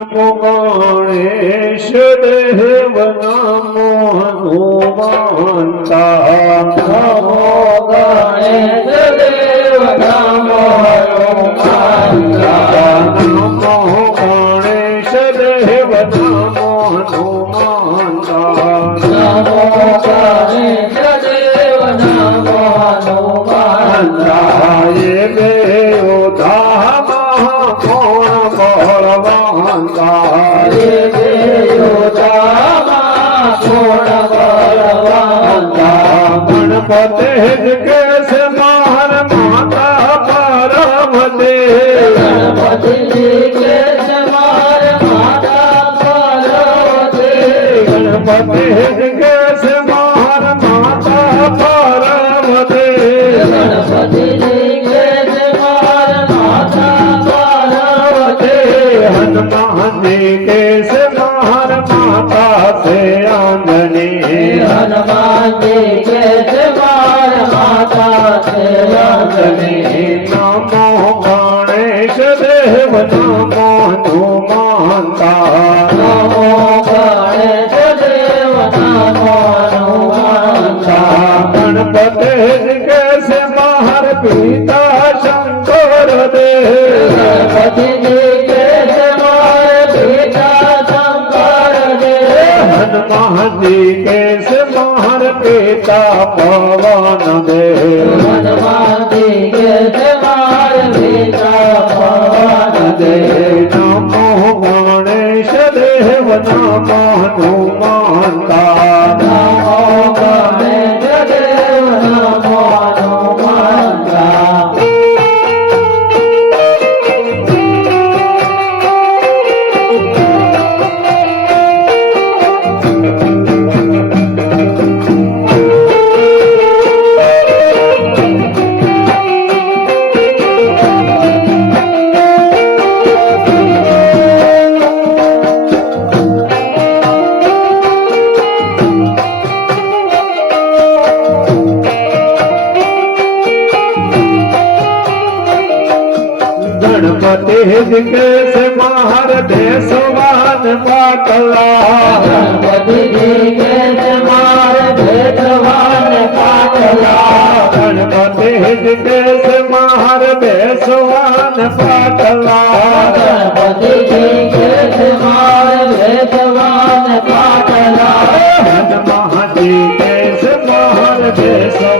ગણેશ દેવના મોહનુમાનતા નમો ગણેશ દેવના મોહનુમાનતા फतेह कैस मार माता पार्वते गणपति कैस मार माता पार्वते गणपति દેવ નમો હનુમાનતા નમો ગણેશ દેવ નમો હનુમાનતા ગણપતે કેસે મહાર પિતા શંકર દેવ ગણપતિ કેસે મહાર પિતા શંકર દેવ હનુમાનજી કેસે મહાર પિતા પવન દેવ Yeah. ગણપતિ વિઘ્નેશ મહાર દેશવાન પાટલા. ગણપતિ વિઘ્નેશ મહાર દેશવાન પાટલા. ગણપતિ વિઘ્નેશ મહાર દેશવાન પાટલા. ગણપતિ વિઘ્નેશ મહાર દેશવાન પાટલા. હનુમાન મહાદેવ મહાર દેશવાન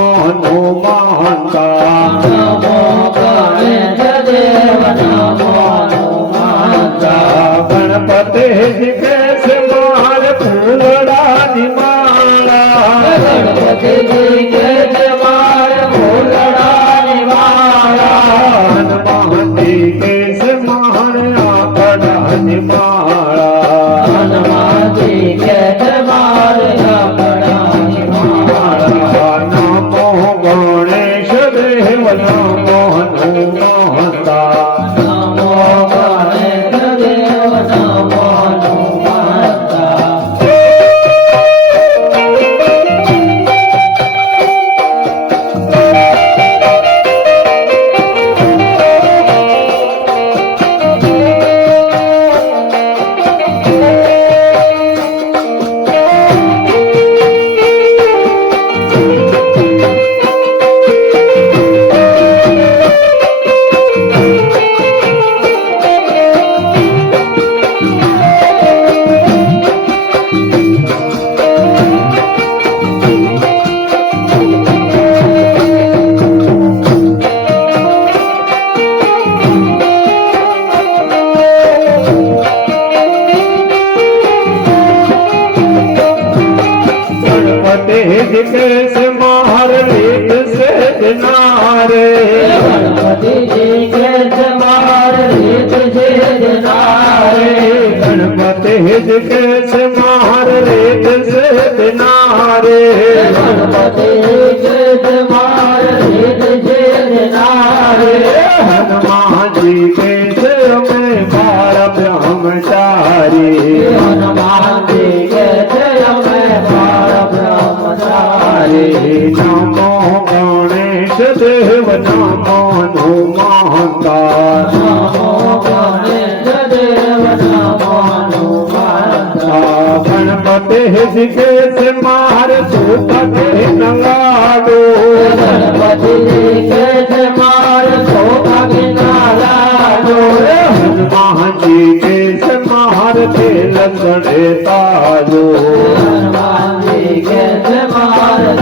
હરે નામો ગણેશ દેવ નામો નો મહંકાર ગણપતે શિખે માર સોપતે નંગાડો ગણપતિ માર સોપતે નાલાડો હનુમાનજી કે માર તે લંગણે તાજો હનુમાનજી કે માર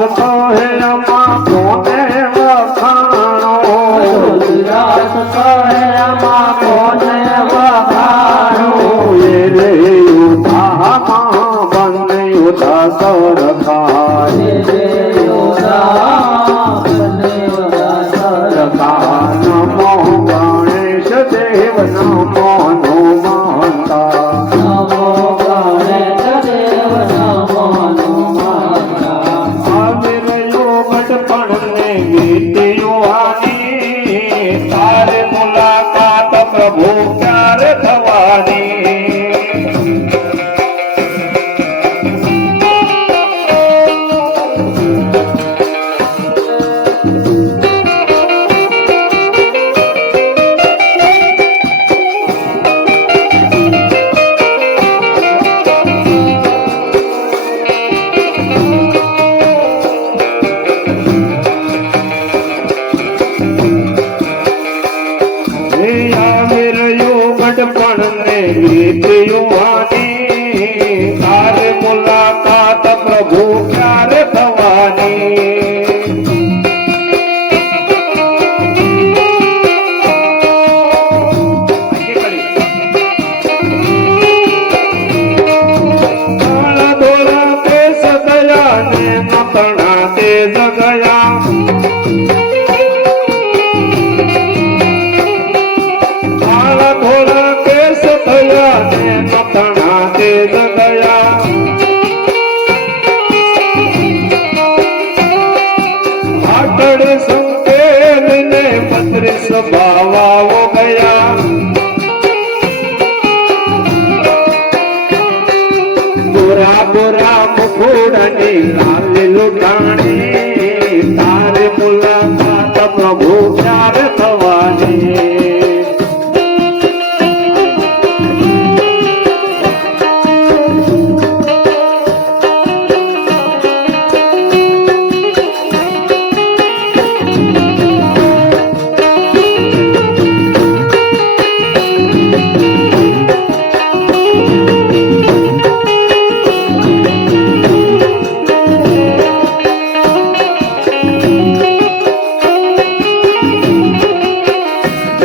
લાગતો હે નમા. reina.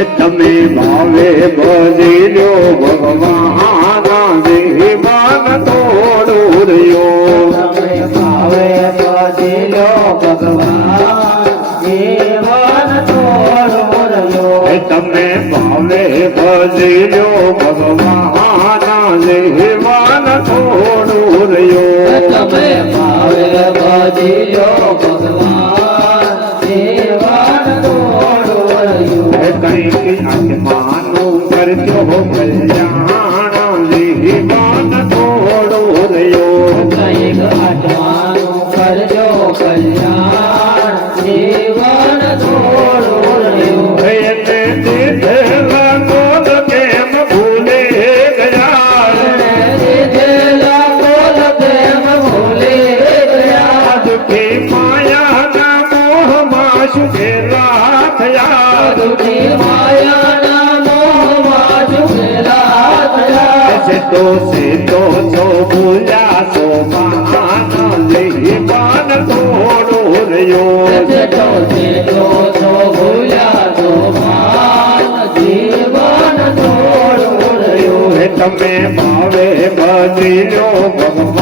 તમે ભાવે ભજી લો ભગવાન વિમાન તોડું રહ્યો. તમે ભાવે ભજી લો ભગવાન તમે ભાવે ભજી લો સીતો સીતો છો ભૂલ્યા છો મહાન લીવાન થોડો રહ્યો. જેઠો જેઠો છો ભૂલ્યા માન જીવન થોડું રહ્યું. તમે ભાવે બદલ્યો ભગવાન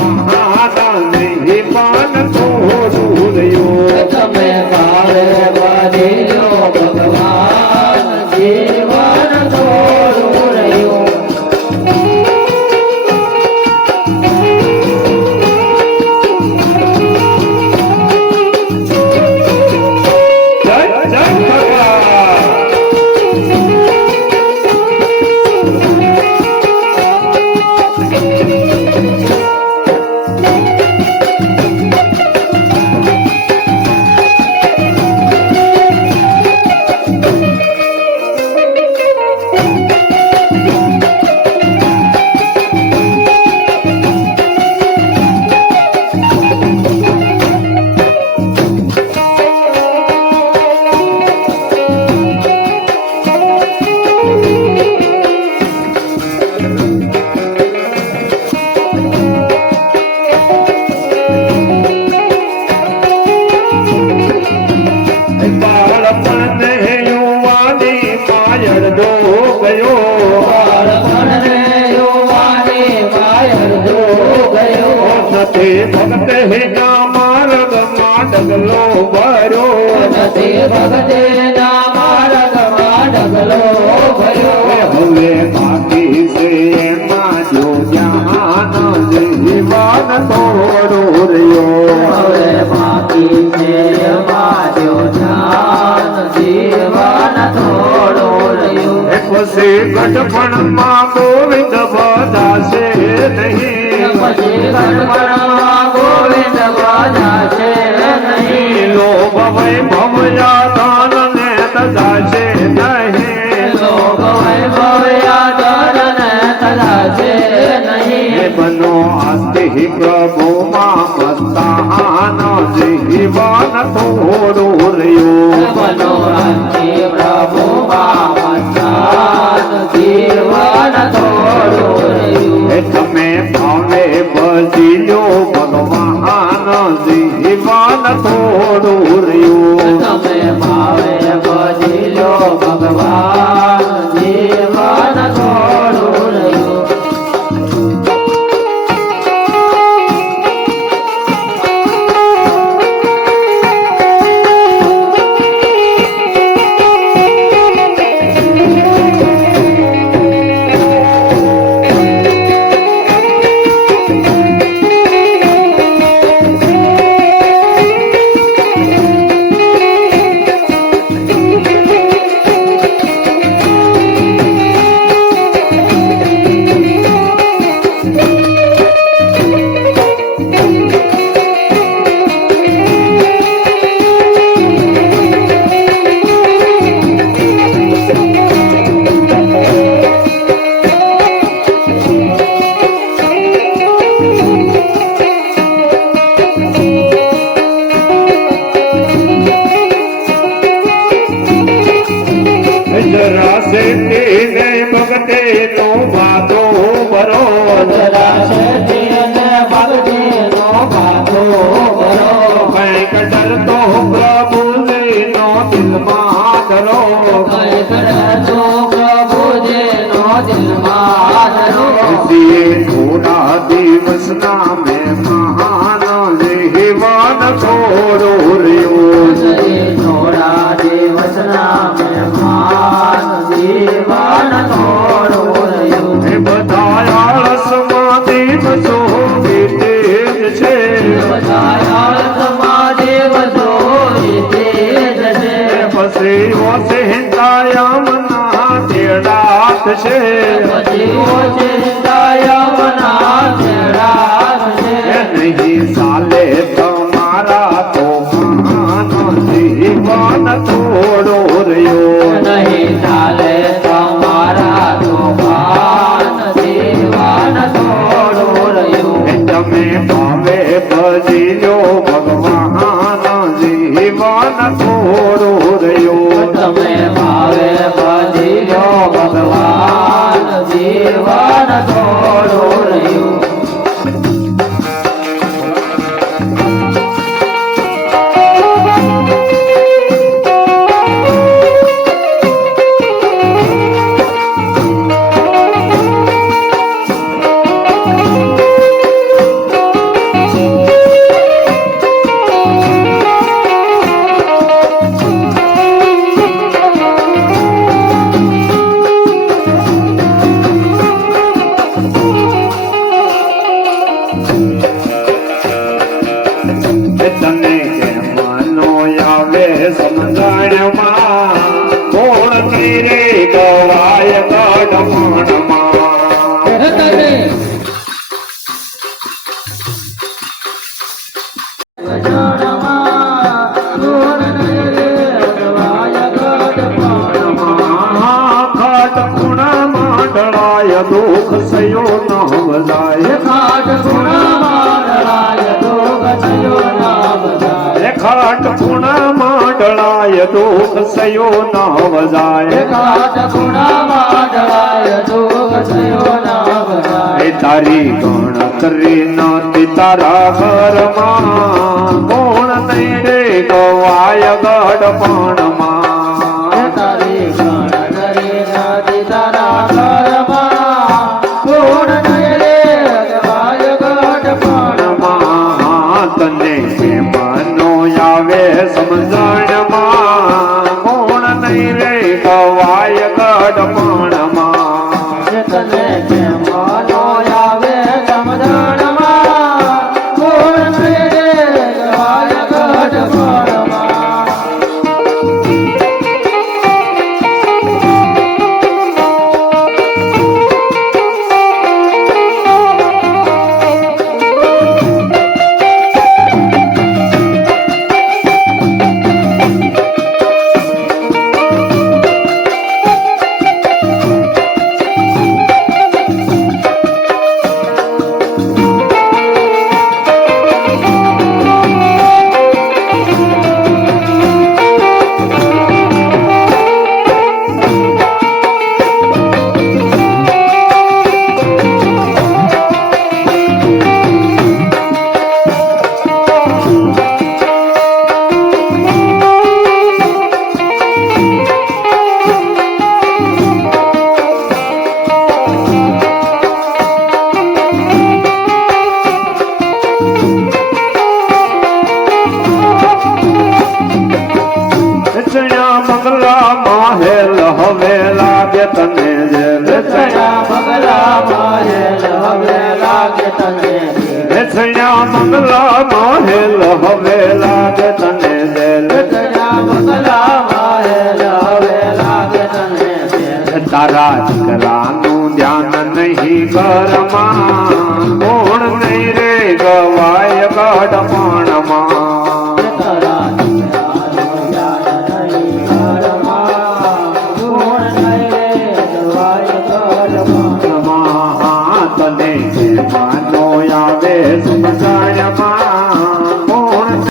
નથી ભક્ત હિના માર્ગમાં ડગલો ભર્યો. નથી ભગતે ના માર્ગમાં ડગલો ભર્યો. હવે બાકી છે એમાં જો જ્ઞાન જીવન તોડો રહ્યો. હવે બાકી છે માર્યો ધ્યાન જીવન તોડો રહ્યો. પછી પછી ગણપણમાં ગોવિંદ બધા ને તજાશે નહીં. આસ્તિ પ્રભુમાં મસ્તાન જીવન થોડું રહ્યું. લો ભગવાન જીવન Jai Jai હરિ મોસે હિંદાયા મના તેડા છે જીવન થોડું રહ્યું. થયો ન વજાય. કાટ ખૂણામાં દળાય જોગ થયો ન વજાય. તારા ઘરમાં. કોણ નહીં રે ગવાય ગઢ પણ. તને મંગલા માહેલ હવેલા.